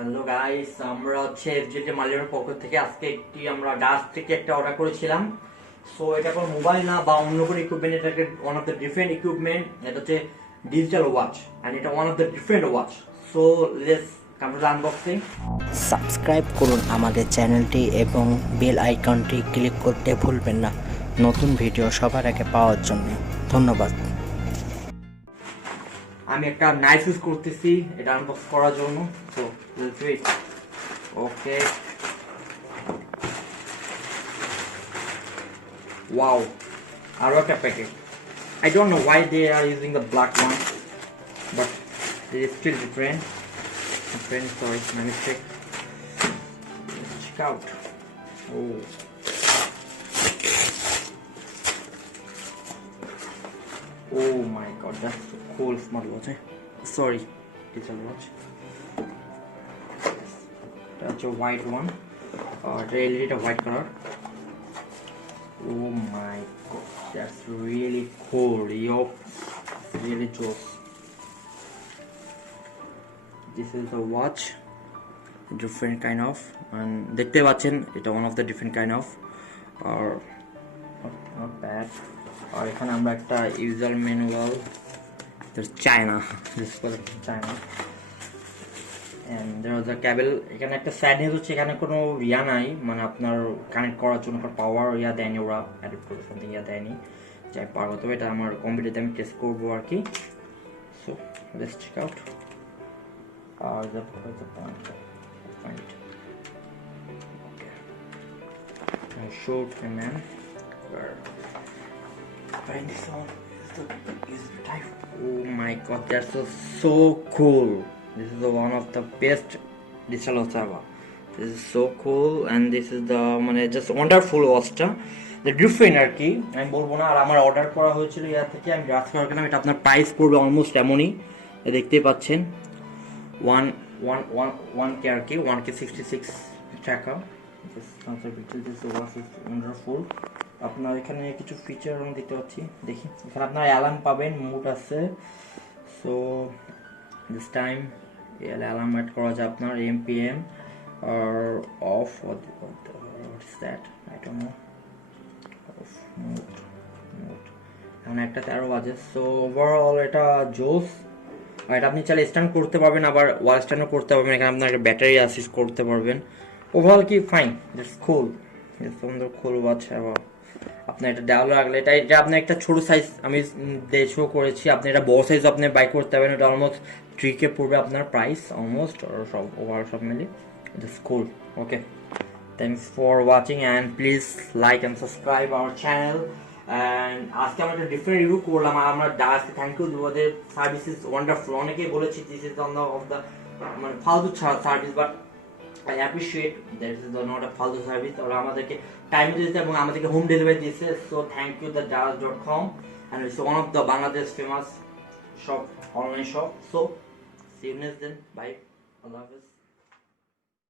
Hello guys, আমরা হচ্ছে এফজেডে মালিয়ার পক্ষ থেকে আজকে আমরা ডাস থেকে একটা অর্ডার করেছিলাম। সো এটা কোনো মোবাইল না বা অন্য কোনো ইকুইপমেন্ট, এটা one of the different equipment. এটা হচ্ছে ডিজিটাল ওয়াচ এন্ড এটা one of the different watch. So let's come to the unboxing. Subscribe করুন আমাদের চ্যানেলটি এবং বেল আইকনটি ক্লিক করতে ভুলবেন না নতুন ভিডিও সবার আগে পাওয়ার জন্য। ধন্যবাদ। আমি একটা নাইফ ইউজ করতেছি এটা আনবক্স করার জন্য। So let's do it. Okay, wow, আরো একটা packet. I don't know why they are using the black one, but it is still different. Sorry, my mistake. Let's check out. Oh my god, that's so cool smartwatch. Sorry, digital watch. That's a white one. Really a white color. Oh my god, that's really cool. Yo, really joke. This is a watch, different kind of, and দেখতে পাচ্ছেন এটা one of the different kind of, or not bad. আর এখানে আমরা একটা user manual, China, this is China, and there is a cable. এখানে একটা sadness হচ্ছে, এখানে কোনো ইয়া নাই, মানে আপনার কানেক্ট করার জন্য পাওয়ার ইয়া দেয়নি, ওরা অ্যাডপ্ট করে সামথিং ইয়া দেয়নি, যাই পারবো, তবে এটা আমার কম্পিউটারে আমি টেস্ট করবো আর কি। So let's check out the point. Find it. Okay. I showed him, man. Where? Find this one. Is the type. Oh my god, that's so cool. This is the one of the best digital watch ever. This is so cool, and this is the just wonderful watchটা। The different আর কি আমি বলবো না। আর আমার order করা হয়েছিল ইয়া থেকে, আমি রাত করার কারণে এটা আপনার প্রাইস পড়বে অলমোস্ট এমনই, দেখতেই পাচ্ছেন 1K আর কি, 1K66 টাকা। This watch is wonderful. আপনার এখানে কিছু ফিচার আমি দিতে পাচ্ছি, দেখি এখানে আপনার অ্যালার্ম পাবেন, মুড আছে। So this time alarm add করা যায় আপনার AM/PM or off, what is that, I don't know, off mode এখানে একটা 13 বাজে। সো ওভারঅল এটা জোস। আর এটা আপনি চাইলে স্ট্যান্ড করতে পারবেন, আবার ওয়াল স্ট্যান্ডও করতে পারবেন, এখানে আপনার ব্যাটারি অ্যাসিস্ট করতে পারবেন। ওভারঅল কি ফাইন, ইটস কুল, ইটস সুন্দর কুল ওয়াচ। এবং আপনার এটা দেওয়া লাগলে এটা আপনার একটা ছোট সাইজ আমি শো করেছি, আপনি এটা বড় সাইজ আপনি বাই করতে পারবেন। এটা অলমোস্ট 3K পড়বে আপনার প্রাইস, অলমোস্ট, সব ওভার সব মিলে। It's cool. Okay, thanks for watching and please like and subscribe our channel. And আজকে আমরা একটা ডিফারেন্ট রিভিউ করলাম, আর আমরা ডাসকে থ্যাংক ইউ দেবো, ওদের সার্ভিস ইজ ওয়ান্ডারফুল। অনেকেই বলেছি দিস ইজ অফ দ্য ফালতু service, but I appreciate that is not a false service. ওরা আমাদেরকে টাইম দিয়েছে এবং আমাদেরকে হোম ডেলিভারি দিয়েছে। So thank you the das.com, and it's one of the Bangladesh famous shop, online shop. So see you next then. Bye. Allah Hafiz.